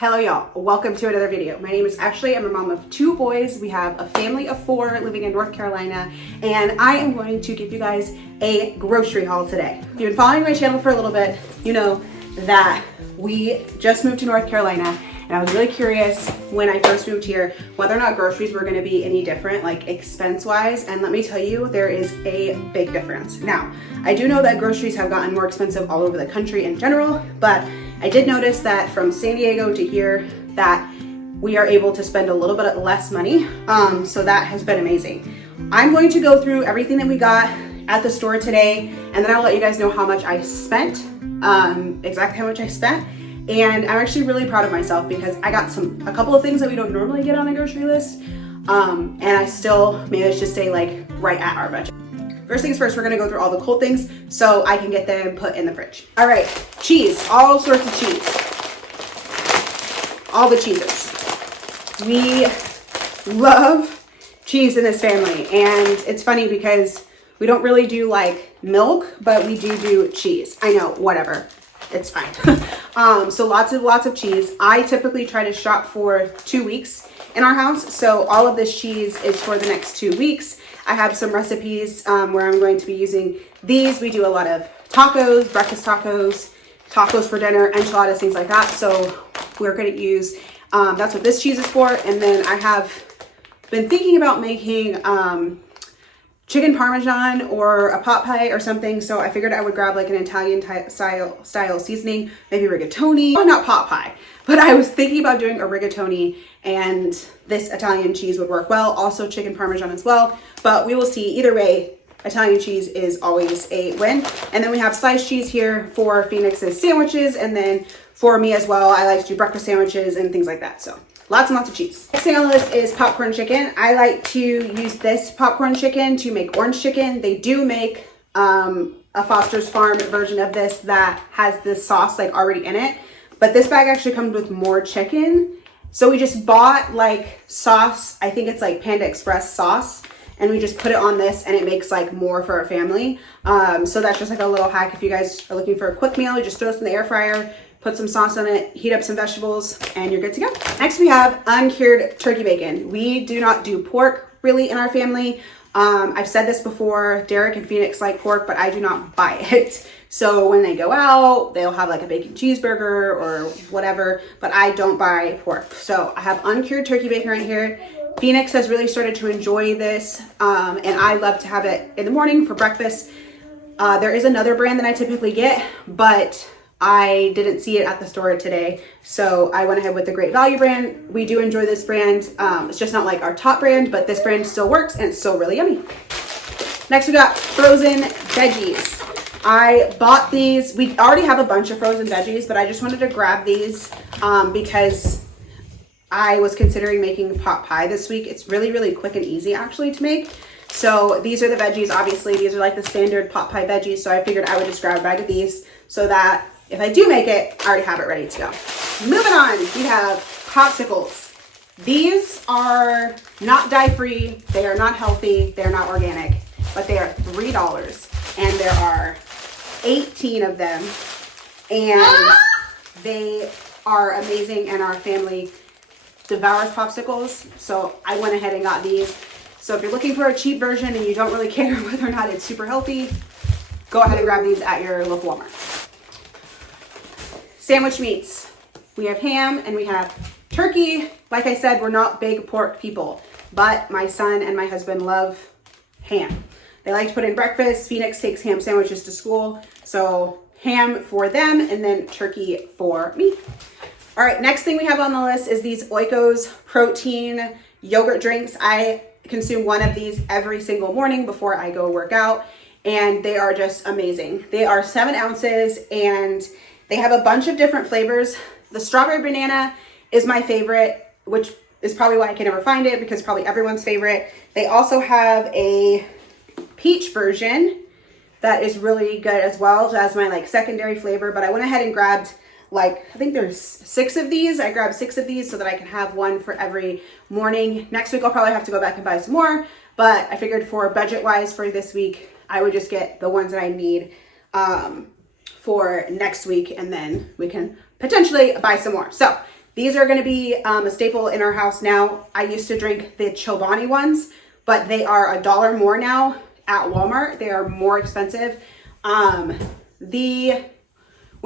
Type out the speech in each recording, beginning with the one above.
Hello y'all, welcome to another video. My name is Ashley, I'm a mom of 2 boys. We have a family of 4 living in North Carolina, and I am going to give you guys a grocery haul today. If you've been following my channel for a little bit, you know that we just moved to North Carolina, and I was really curious when I first moved here whether or not groceries were gonna be any different, like expense-wise, and let me tell you, there is a big difference. Now, I do know that groceries have gotten more expensive all over the country in general, but I did notice that from San Diego to here that we are able to spend a little bit less money, so that has been amazing. I'm going to go through everything that we got at the store today, and then I'll let you guys know how much I spent, exactly how much I spent. And I'm actually really proud of myself because I got a couple of things that we don't normally get on a grocery list, and I still managed to stay like right at our budget. First things first, we're gonna go through all the cold things so I can get them put in the fridge. All right, cheese, all sorts of cheese. All the cheeses. We love cheese in this family, and it's funny because we don't really do like milk, but we do cheese. I know, whatever, it's fine. So lots of cheese. I typically try to shop for 2 weeks in our house, so all of this cheese is for the next 2 weeks. I have some recipes where I'm going to be using these. We do a lot of tacos, breakfast tacos, tacos for dinner, enchiladas, things like that. So we're going to use, that's what this cheese is for. And then I have been thinking about making chicken parmesan or a pot pie or something. So I figured I would grab like an Italian style seasoning, maybe rigatoni, or not pot pie, but I was thinking about doing a rigatoni, and this Italian cheese would work well. Also chicken parmesan as well, but we will see. Either way, Italian cheese is always a win. And then we have sliced cheese here for Phoenix's sandwiches, and then for me as well, I like to do breakfast sandwiches and things like that. So lots and lots of cheese. Next thing on the list is popcorn chicken. I like to use this popcorn chicken to make orange chicken. They do make a Foster's Farm version of this that has this sauce like already in it, but this bag actually comes with more chicken. So we just bought like sauce, I think it's like Panda Express sauce, and we just put it on this and it makes like more for our family. So that's just like a little hack if you guys are looking for a quick meal. You just throw this in the air fryer, put some sauce on it, heat up some vegetables, and you're good to go. Next we have uncured turkey bacon. We do not do pork really in our family. I've said this before, Derek and Phoenix like pork, but I do not buy it. So when they go out, they'll have like a bacon cheeseburger or whatever, but I don't buy pork. So I have uncured turkey bacon right here. Phoenix has really started to enjoy this, and I love to have it in the morning for breakfast. There is another brand that I typically get, but I didn't see it at the store today, so I went ahead with the Great Value brand. We do enjoy this brand. It's just not like our top brand, but this brand still works and it's still really yummy. Next we got frozen veggies. I bought these. We already have a bunch of frozen veggies, but I just wanted to grab these because I was considering making pot pie this week. It's really quick and easy actually to make. So these are the veggies. Obviously these are like the standard pot pie veggies, so I figured I would just grab a bag of these so that if I do make it, I already have it ready to go. Moving on, we have popsicles. These are not dye-free, they are not healthy, they're not organic, but they are $3, and there are 18 of them, and they are amazing, and our family devours popsicles, so I went ahead and got these. So if you're looking for a cheap version and you don't really care whether or not it's super healthy, go ahead and grab these at your local Walmart. Sandwich meats. We have ham and we have turkey. Like I said, we're not big pork people, but my son and my husband love ham. They like to put in breakfast. Phoenix takes ham sandwiches to school, so ham for them and then turkey for me. All right, next thing we have on the list is these Oikos protein yogurt drinks. I consume one of these every single morning before I go work out, and they are just amazing. They are 7 ounces and they have a bunch of different flavors. The strawberry banana is my favorite, which is probably why I can never find it, because probably everyone's favorite. They also have a peach version that is really good as well. So that's my like secondary flavor, but I went ahead and grabbed like, I think there's 6 of these. I grabbed 6 of these so that I can have one for every morning. Next week, I'll probably have to go back and buy some more, but I figured for budget wise for this week, I would just get the ones that I need for next week, and then we can potentially buy some more. So These are going to be a staple in our house now. I used to drink the Chobani ones, but they are $1 more now at Walmart. They are more expensive. When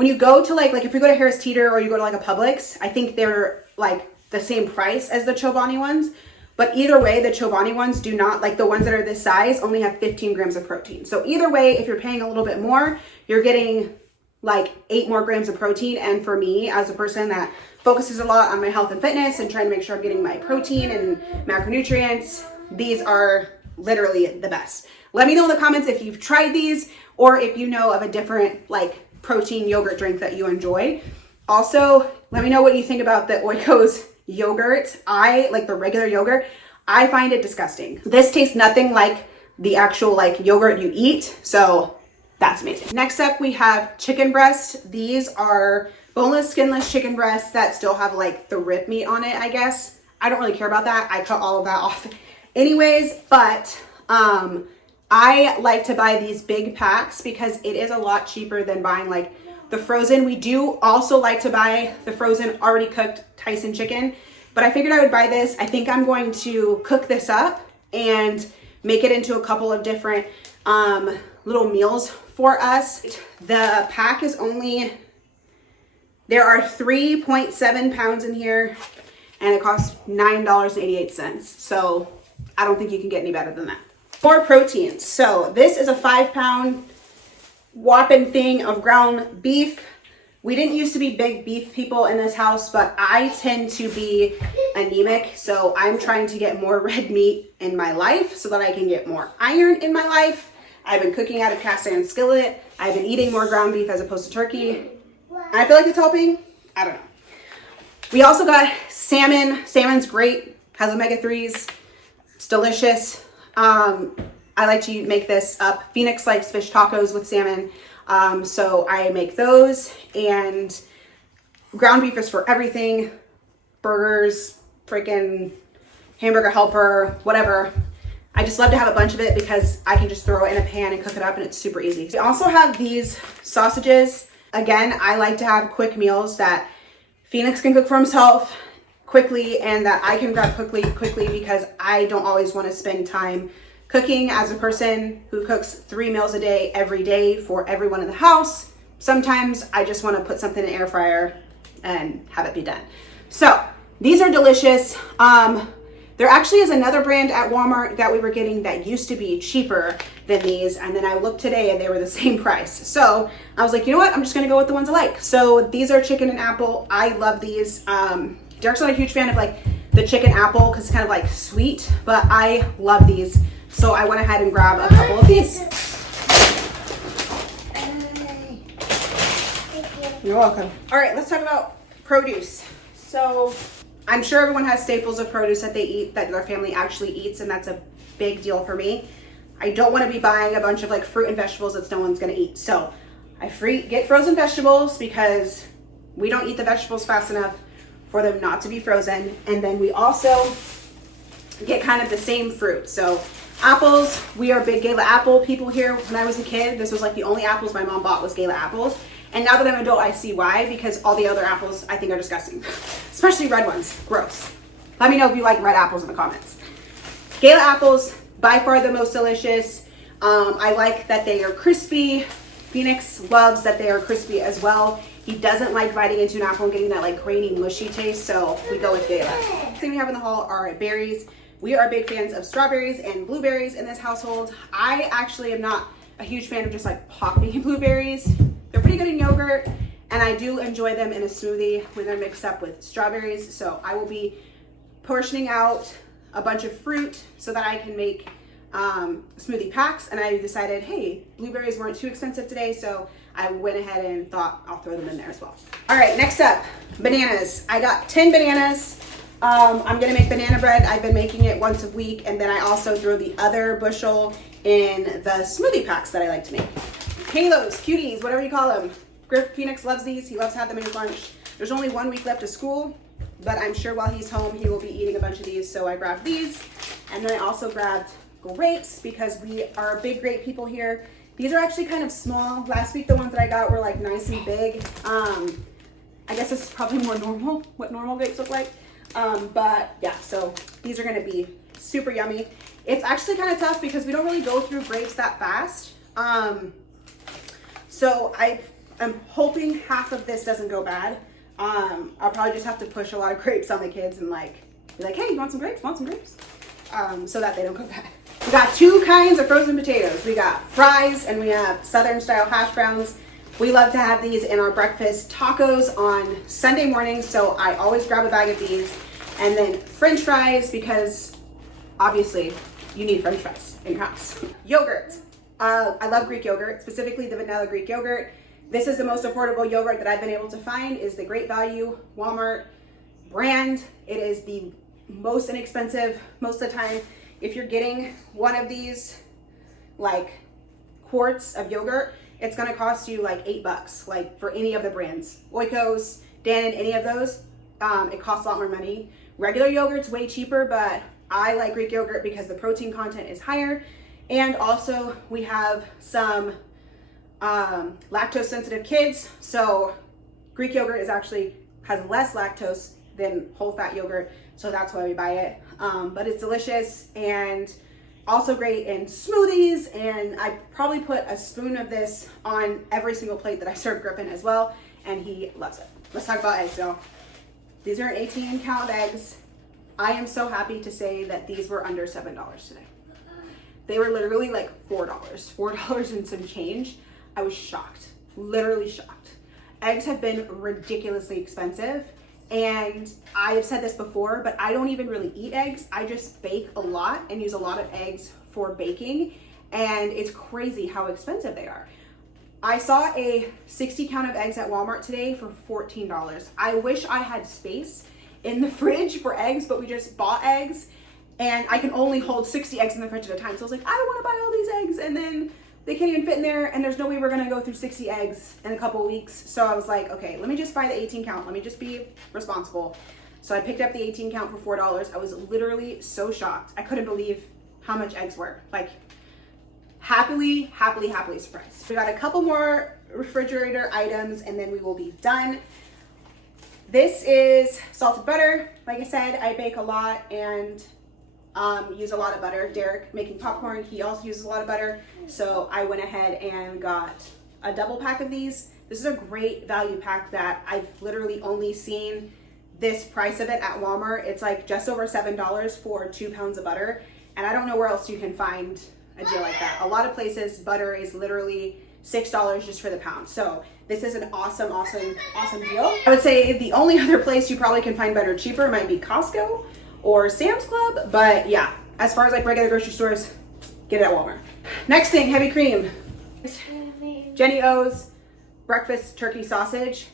you go to like if you go to Harris Teeter or you go to like a Publix, I think they're like the same price as the Chobani ones. But either way, the Chobani ones do not, like the ones that are this size, only have 15 grams of protein. So either way, if you're paying a little bit more, you're getting like 8 more grams of protein. And for me, as a person that focuses a lot on my health and fitness and trying to make sure I'm getting my protein and macronutrients, these are literally the best. Let me know in the comments if you've tried these or if you know of a different like protein yogurt drink that you enjoy. Also, let me know what you think about the Oikos yogurt. I like the regular yogurt. I find it disgusting. This tastes nothing like the actual like yogurt you eat. So that's amazing. Next up, we have chicken breasts. These are boneless, skinless chicken breasts that still have like the rib meat on it, I guess. I don't really care about that. I cut all of that off anyways, but I like to buy these big packs because it is a lot cheaper than buying like the frozen. We do also like to buy the frozen already cooked Tyson chicken, but I figured I would buy this. I think I'm going to cook this up and make it into a couple of different little meals for us. The pack is only, there are 3.7 pounds in here and it costs $9.88. So I don't think you can get any better than that. For proteins, so this is a 5-pound whopping thing of ground beef. We didn't used to be big beef people in this house, but I tend to be anemic, so I'm trying to get more red meat in my life so that I can get more iron in my life. I've been cooking out of cast iron skillet. I've been eating more ground beef as opposed to turkey. I feel like it's helping. I don't know. We also got salmon. Salmon's great, has omega-3s. It's delicious. I like to make this up. Phoenix likes fish tacos with salmon. So I make those, and ground beef is for everything. Burgers, freaking hamburger helper, whatever. I just love to have a bunch of it because I can just throw it in a pan and cook it up and it's super easy. We also have these sausages. Again, I like to have quick meals that Phoenix can cook for himself quickly and that I can grab quickly because I don't always want to spend time cooking. As a person who cooks 3 meals a day every day for everyone in the house, sometimes I just want to put something in the air fryer and have it be done. So these are delicious. There actually is another brand at Walmart that we were getting that used to be cheaper than these, and then I looked today and they were the same price. So I was like, you know what, I'm just gonna go with the ones I like. So these are chicken and apple. I love these. Derek's not a huge fan of like the chicken apple because it's kind of like sweet, but I love these. So I went ahead and grabbed a couple of these. You're welcome. All right, let's talk about produce. So I'm sure everyone has staples of produce that they eat, that their family actually eats, and that's a big deal for me. I don't want to be buying a bunch of like fruit and vegetables that no one's going to eat. So I get frozen vegetables because we don't eat the vegetables fast enough for them not to be frozen. And then we also get kind of the same fruit. So apples, we are big Gala apple people here. When I was a kid, this was like the only apples my mom bought was Gala apples. And now that I'm an adult, I see why, because all the other apples I think are disgusting, especially red ones. Gross. Let me know if you like red apples in the comments. Gala apples, by far the most delicious. I like that they are crispy. Phoenix loves that they are crispy as well. He doesn't like biting into an apple and getting that like grainy, mushy taste, so we go with Gala. Next thing we have in the haul are berries. We are big fans of strawberries and blueberries in this household. I actually am not a huge fan of just like popping blueberries. They're pretty good in yogurt, and I do enjoy them in a smoothie when they're mixed up with strawberries. So I will be portioning out a bunch of fruit so that I can make smoothie packs. And I decided, hey, blueberries weren't too expensive today, so I went ahead and thought I'll throw them in there as well. All right, next up, bananas. I got 10 bananas. I'm gonna make banana bread. I've been making it once a week, and then I also throw the other bushel in the smoothie packs that I like to make. Halos, cuties, whatever you call them. Phoenix loves these. He loves to have them in his lunch. There's only 1 week left of school, but I'm sure while he's home, he will be eating a bunch of these. So I grabbed these, and then I also grabbed grapes because we are big grape people here. These are actually kind of small. Last week, the ones that I got were like nice and big. I I guess this is probably more normal, what normal grapes look like. But yeah, so these are gonna be super yummy. It's actually kind of tough because we don't really go through grapes that fast. So I am hoping half of this doesn't go bad. I'll probably just have to push a lot of grapes on the kids and like be like, hey, you want some grapes? Want some grapes? So that they don't go bad. We got two kinds of frozen potatoes. We got fries and we have Southern style hash browns. We love to have these in our breakfast tacos on Sunday mornings, so I always grab a bag of these. And then French fries, because obviously you need French fries in your house. Yogurt. I love Greek yogurt, specifically the vanilla Greek yogurt. This is the most affordable yogurt that I've been able to find, is the Great Value Walmart brand. It is the most inexpensive most of the time. If you're getting one of these like quarts of yogurt, it's gonna cost you like $8, like for any of the brands. Oikos, Dannon, any of those, it costs a lot more money. Regular yogurt's way cheaper, but I like Greek yogurt because the protein content is higher. And also we have some lactose sensitive kids, so Greek yogurt has less lactose than whole fat yogurt, so that's why we buy it. But it's delicious and also great in smoothies, and I probably put a spoon of this on every single plate that I serve Griffin as well, and he loves it. Let's talk about eggs though. These are 18 count eggs. I am so happy to say that these were under $7 today. They were literally like $4 and some change. I was shocked, literally shocked. Eggs have been ridiculously expensive, and I have said this before, but I don't even really eat eggs. I just bake a lot and use a lot of eggs for baking, and it's crazy how expensive they are. I saw a 60 count of eggs at Walmart today for $14. I wish I had space in the fridge for eggs, but we just bought eggs, and I can only hold 60 eggs in the fridge at a time. So I was like, I don't want to buy all these eggs, and then they can't even fit in there, and there's no way we're gonna go through 60 eggs in a couple of weeks. So I was like, okay, let me just buy the 18 count. Let me just be responsible. So I picked up the 18 count for $4. I was literally so shocked. I couldn't believe how much eggs were. Like, happily surprised. We got a couple more refrigerator items and then we will be done. This is salted butter. Like I said, I bake a lot and use a lot of butter. Derek, making popcorn, he also uses a lot of butter. So I went ahead and got a double pack of these. This is a great value pack that I've literally only seen this price of it at Walmart. It's like just over $7 for 2 pounds of butter. And I don't know where else you can find a deal like that. A lot of places, butter is literally $6 just for the pound. So this is an awesome deal. I would say the only other place you probably can find butter cheaper might be Costco or Sam's Club. But yeah, as far as like regular grocery stores, get it at Walmart. Next thing, heavy cream. Jenny O's breakfast turkey sausage.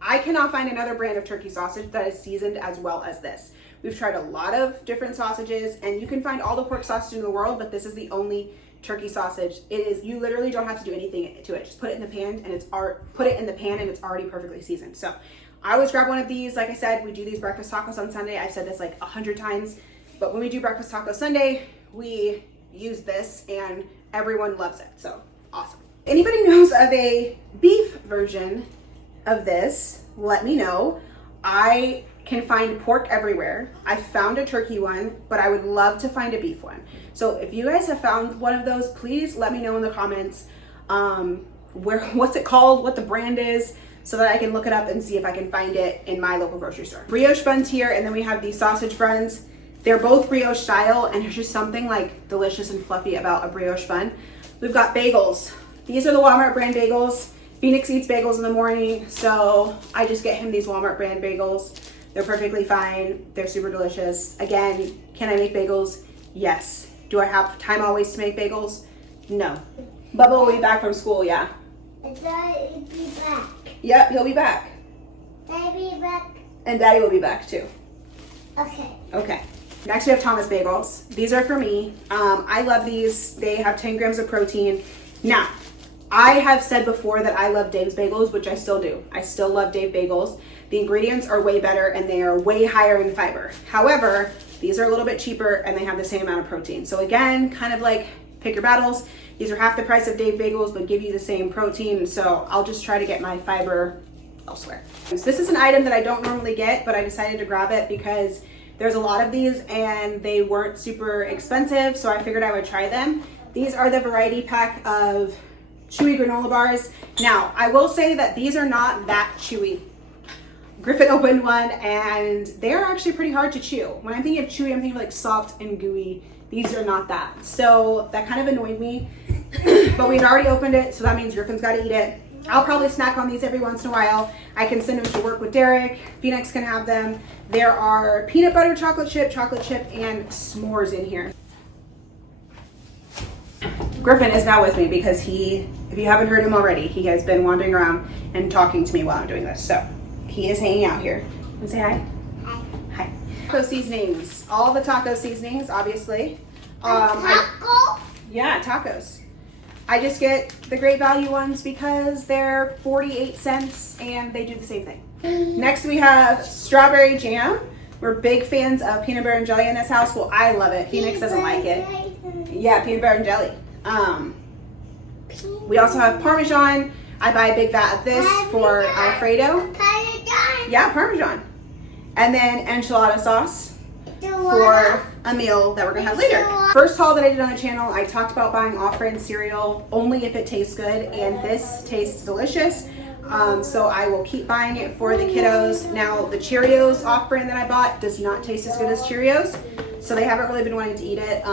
I cannot find another brand of turkey sausage that is seasoned as well as this. We've tried a lot of different sausages, and you can find all the pork sausage in the world, but this is the only turkey sausage. It is, you literally don't have to do anything to it. Just put it in the pan and it's already perfectly seasoned. So I always grab one of these. Like I said, we do these breakfast tacos on Sunday. I've said this like 100 times, but when we do breakfast taco Sunday, we use this and everyone loves it. So awesome. Anybody knows of a beef version of this, let me know. I can find pork everywhere. I found a turkey one, but I would love to find a beef one. So if you guys have found one of those, please let me know in the comments what's it called, what the brand is, so that I can look it up and see if I can find it in my local grocery store. Brioche buns here, and then we have these sausage buns. They're both brioche style, and there's just something like delicious and fluffy about a brioche bun. We've got bagels. These are the Walmart brand bagels. Phoenix eats bagels in the morning, so I just get him these Walmart brand bagels. They're perfectly fine. They're super delicious. Again, can I make bagels? Yes. Do I have time always to make bagels? No. Bubba will be back from school, yeah. Daddy will be back. Yep, he'll be back. Daddy will be back. And Daddy will be back too. Okay. Okay. Next we have Thomas bagels. These are for me. I love these. They have 10 grams of protein. Now, I have said before that I love Dave's bagels, which I still do. I still love Dave bagels. The ingredients are way better and they are way higher in fiber. However, these are a little bit cheaper and they have the same amount of protein. So again, kind of like pick your battles. These are half the price of Dave bagels, but give you the same protein. So I'll just try to get my fiber elsewhere. So this is an item that I don't normally get, but I decided to grab it because there's a lot of these and they weren't super expensive, so I figured I would try them. These are the variety pack of chewy granola bars. Now, I will say that these are not that chewy. Griffin opened one and they're actually pretty hard to chew. When I'm thinking of chewy, I'm thinking of like soft and gooey. These are not that. So that kind of annoyed me, but we'd already opened it, so that means Griffin's got to eat it. I'll probably snack on these every once in a while. I can send them to work with Derek. Phoenix can have them. There are peanut butter chocolate chip, and s'mores in here. Griffin is now with me because he, if you haven't heard him already, he has been wandering around and talking to me while I'm doing this. So he is hanging out here. Want to say hi? Hi. Hi. Taco seasonings. All the taco seasonings, obviously. Taco? Yeah, tacos. I just get the great value ones because they're 48 cents and they do the same thing. Next we have strawberry jam. We're big fans of peanut butter and jelly in this house. Well, I love it. Phoenix doesn't like it. Yeah, peanut butter and jelly. We also have Parmesan. I buy a big vat of this for Alfredo. Yeah, Parmesan. And then enchilada sauce for a meal that we're gonna have later. First haul that I did on the channel, I talked about buying off-brand cereal only if it tastes good, and this tastes delicious. So I will keep buying it for the kiddos. Now the Cheerios off-brand that I bought does not taste as good as Cheerios, so they haven't really been wanting to eat it.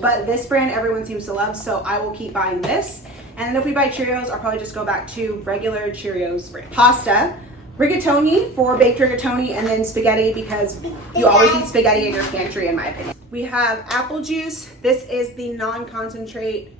But this brand everyone seems to love, so I will keep buying this. And then if we buy Cheerios, I'll probably just go back to regular Cheerios brand. Pasta. Rigatoni for baked rigatoni, and then spaghetti because you always need spaghetti in your pantry, in my opinion. We have apple juice. This is the non-concentrate.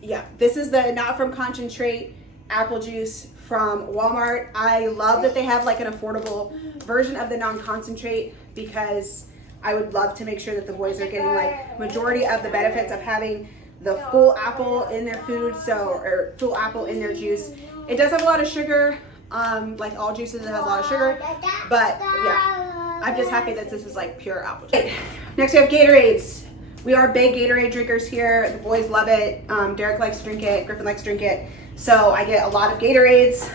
Yeah, this is the not from concentrate apple juice from Walmart. I love that they have like an affordable version of the non-concentrate because I would love to make sure that the boys are getting like majority of the benefits of having the full apple in their food, or full apple in their juice. It does have a lot of sugar. Like all juices, it has a lot of sugar, but yeah, I'm just happy that this is like pure apple juice. Next we have Gatorades. We are big Gatorade drinkers here. The boys love it. Derek likes to drink it. Griffin likes to drink it. So I get a lot of Gatorades.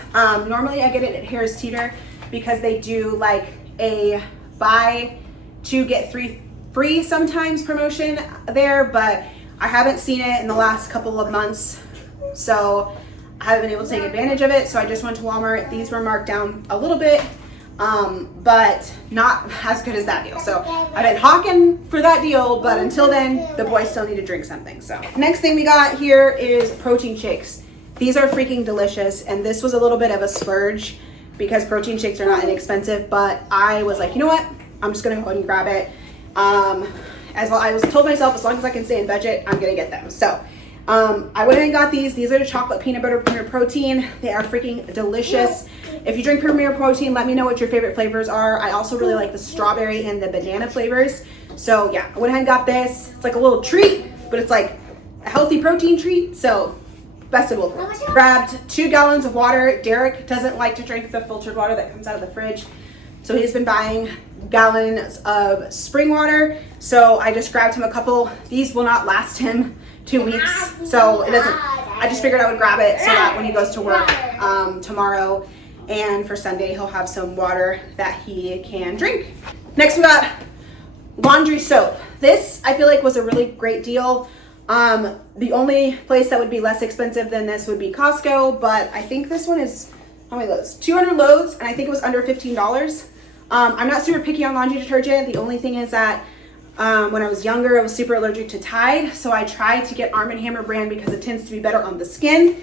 Normally I get it at Harris Teeter because they do like a buy two get three free sometimes promotion there, but I haven't seen it in the last couple of months. So I haven't been able to take advantage of it, so I just went to Walmart. These were marked down a little bit, but not as good as that deal. So I've been hawking for that deal, but until then, the boys still need to drink something. So next thing we got here is protein shakes. These are freaking delicious, and this was a little bit of a splurge because protein shakes are not inexpensive, but I was like, you know what? I'm just gonna go ahead and grab it. As well, I was told myself, as long as I can stay in budget, I'm gonna get them. So I went ahead and got these. These are the chocolate peanut butter Premier Protein. They are freaking delicious. If you drink Premier Protein, let me know what your favorite flavors are. I also really like the strawberry and the banana flavors. So yeah, I went ahead and got this. It's like a little treat, but it's like a healthy protein treat. So best of both worlds. Grabbed 2 gallons of water. Derek doesn't like to drink the filtered water that comes out of the fridge, so he's been buying gallons of spring water. So I just grabbed him a couple. These will not last him 2 weeks, so it doesn't. I just figured I would grab it so that when he goes to work tomorrow and for Sunday, he'll have some water that he can drink. Next we got laundry soap. This I feel like was a really great deal. The only place that would be less expensive than this would be Costco, but I think this one is, how many loads? 200 loads, and I think it was under $15. I'm not super picky on laundry detergent. The only thing is that when I was younger, I was super allergic to Tide, so I tried to get Arm & Hammer brand because it tends to be better on the skin.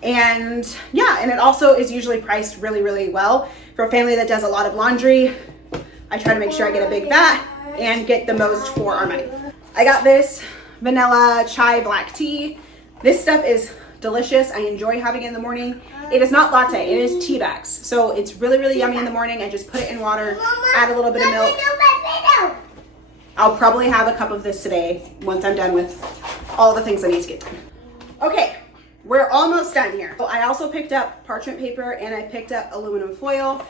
And yeah, and it also is usually priced really, really well. For a family that does a lot of laundry, I try to make sure I get a big vat and get the most for our money. I got this vanilla chai black tea. This stuff is delicious. I enjoy having it in the morning. It is not latte, it is tea bags. So it's really, really yummy in the morning. I just put it in water, add a little bit of milk. I'll probably have a cup of this today once I'm done with all the things I need to get done. Okay, we're almost done here. So I also picked up parchment paper and I picked up aluminum foil.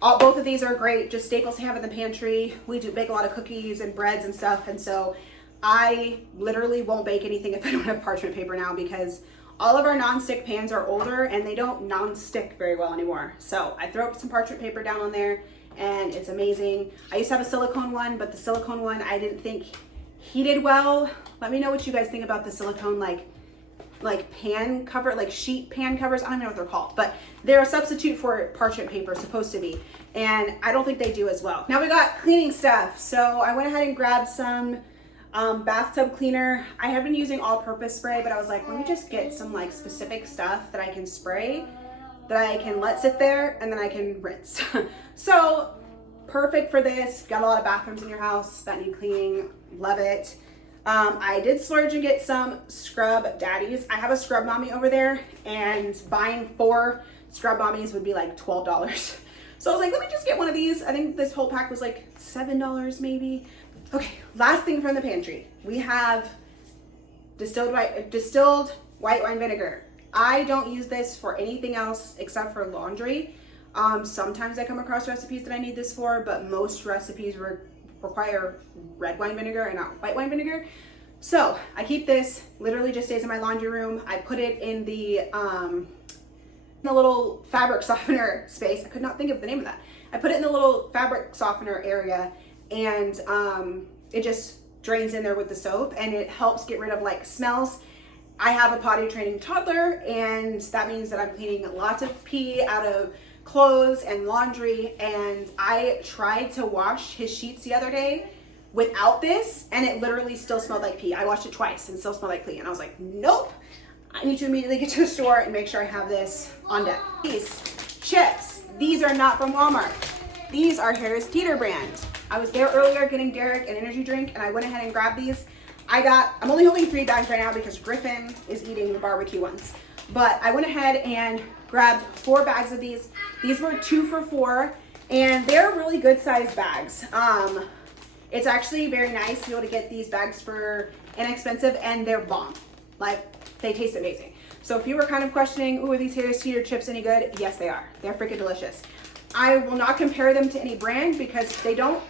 Both of these are great, just staples to have in the pantry. We do bake a lot of cookies and breads and stuff, and so I literally won't bake anything if I don't have parchment paper now because All of our non-stick pans are older and they don't non-stick very well anymore. So I throw some parchment paper down on there and it's amazing. I used to have a silicone one, but the silicone one I didn't think heated well. Let me know what you guys think about the silicone like pan cover, like sheet pan covers. I don't know what they're called, but they're a substitute for parchment paper, supposed to be. And I don't think they do as well. Now we got cleaning stuff. So I went ahead and grabbed some bathtub cleaner. I have been using all-purpose spray, but I was like, let me just get some like specific stuff that I can spray, that I can let sit there, and then I can rinse. So perfect for this. Got a lot of bathrooms in your house that need cleaning. Love it. I did splurge and get some scrub daddies. I have a scrub mommy over there, and buying 4 scrub mommies would be like $12. So I was like, let me just get one of these. I think this whole pack was like $7 maybe. Okay, last thing from the pantry. We have distilled white wine vinegar. I don't use this for anything else except for laundry. Sometimes I come across recipes that I need this for, but most recipes require red wine vinegar and not white wine vinegar. So I keep this, literally just stays in my laundry room. I put it in the little fabric softener space. I could not think of the name of that. I put it in the little fabric softener area, and it just drains in there with the soap, and it helps get rid of like smells. I have a potty training toddler, and that means that I'm cleaning lots of pee out of clothes and laundry, and I tried to wash his sheets the other day without this, and it literally still smelled like pee. I washed it twice and it still smelled like pee, and I was like, nope, I need to immediately get to the store and make sure I have this on deck. These chips, these are not from Walmart. These are Harris Teeter brand. I was there earlier getting Derek an energy drink, and I went ahead and grabbed these. I'm only holding 3 bags right now because Griffin is eating the barbecue ones. But I went ahead and grabbed 4 bags of these. These were 2 for $4, and they're really good sized bags. It's actually very nice to be able to get these bags for inexpensive, and they're bomb. Like, they taste amazing. So if you were kind of questioning, ooh, are these Harris Teeter chips any good? Yes, they are. They're freaking delicious. I will not compare them to any brand because they don't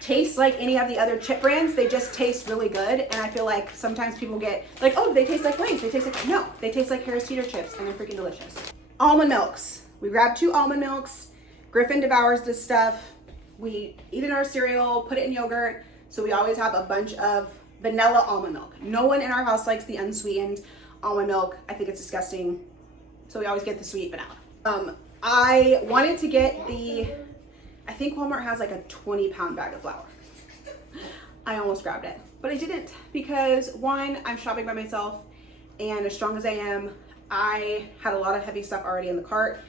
taste like any of the other chip brands. They just taste really good, and I feel like sometimes people get like, oh, they taste like Lay's. They taste like, no, they taste like Harris Teeter chips, and they're freaking delicious. Almond milks. We grabbed 2 almond milks. Griffin devours this stuff. We eat it in our cereal, put it in yogurt, so we always have a bunch of vanilla almond milk. No one in our house likes the unsweetened almond milk. I think it's disgusting, so we always get the sweet vanilla. I wanted to get I think Walmart has like a 20-pound bag of flour. I almost grabbed it, but I didn't because, one, I'm shopping by myself, and as strong as I am, I had a lot of heavy stuff already in the cart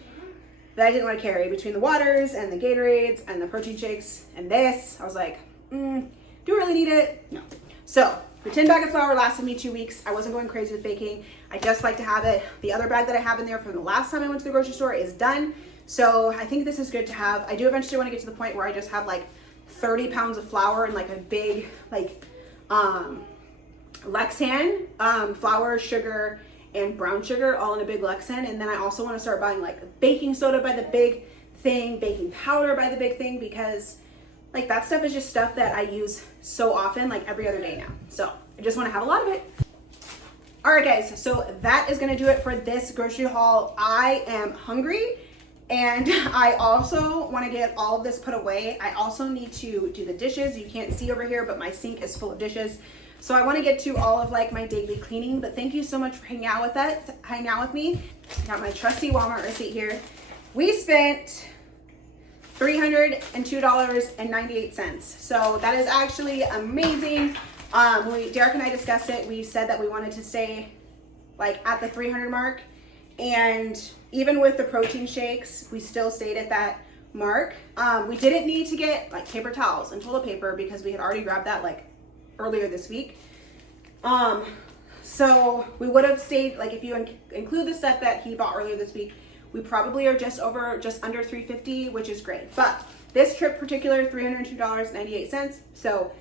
that I didn't want to carry. Between the waters and the Gatorades and the protein shakes and this, I was like, do I really need it? No. So the 10 bag of flour lasted me 2 weeks. I wasn't going crazy with baking. I just like to have it. The other bag that I have in there from the last time I went to the grocery store is done. So I think this is good to have. I do eventually want to get to the point where I just have like 30 pounds of flour in like a big, like, Lexan, flour, sugar, and brown sugar all in a big Lexan. And then I also want to start buying like baking soda by the big thing, baking powder by the big thing, because like that stuff is just stuff that I use so often, like every other day now. So I just want to have a lot of it. All right, guys, so that is going to do it for this grocery haul. I am hungry, and I also want to get all of this put away. I also need to do the dishes. You can't see over here, but my sink is full of dishes. So I want to get to all of like my daily cleaning, but thank you so much for hanging out with me. I got my trusty Walmart receipt here. We spent $302.98. So that is actually amazing. Derek and I discussed it. We said that we wanted to stay like at the 300 mark, and even with the protein shakes, we still stayed at that mark. We didn't need to get like paper towels and toilet paper because we had already grabbed that like earlier this week. So we would have stayed, like if you include the stuff that he bought earlier this week, we probably are just under $350, which is great. But this trip particular, $302.98. So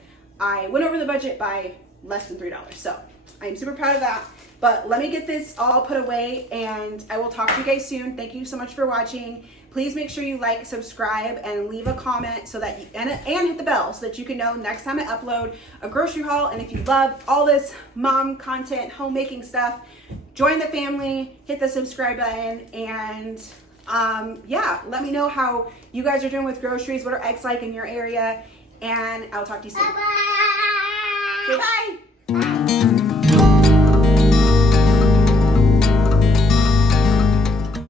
I went over the budget by less than $3. So I am super proud of that. But let me get this all put away, and I will talk to you guys soon. Thank you so much for watching. Please make sure you like, subscribe, and leave a comment so that and hit the bell so that you can know next time I upload a grocery haul. And if you love all this mom content, homemaking stuff, join the family, hit the subscribe button, and yeah, let me know how you guys are doing with groceries. What are eggs like in your area? And I'll talk to you soon. Bye-bye. Say bye.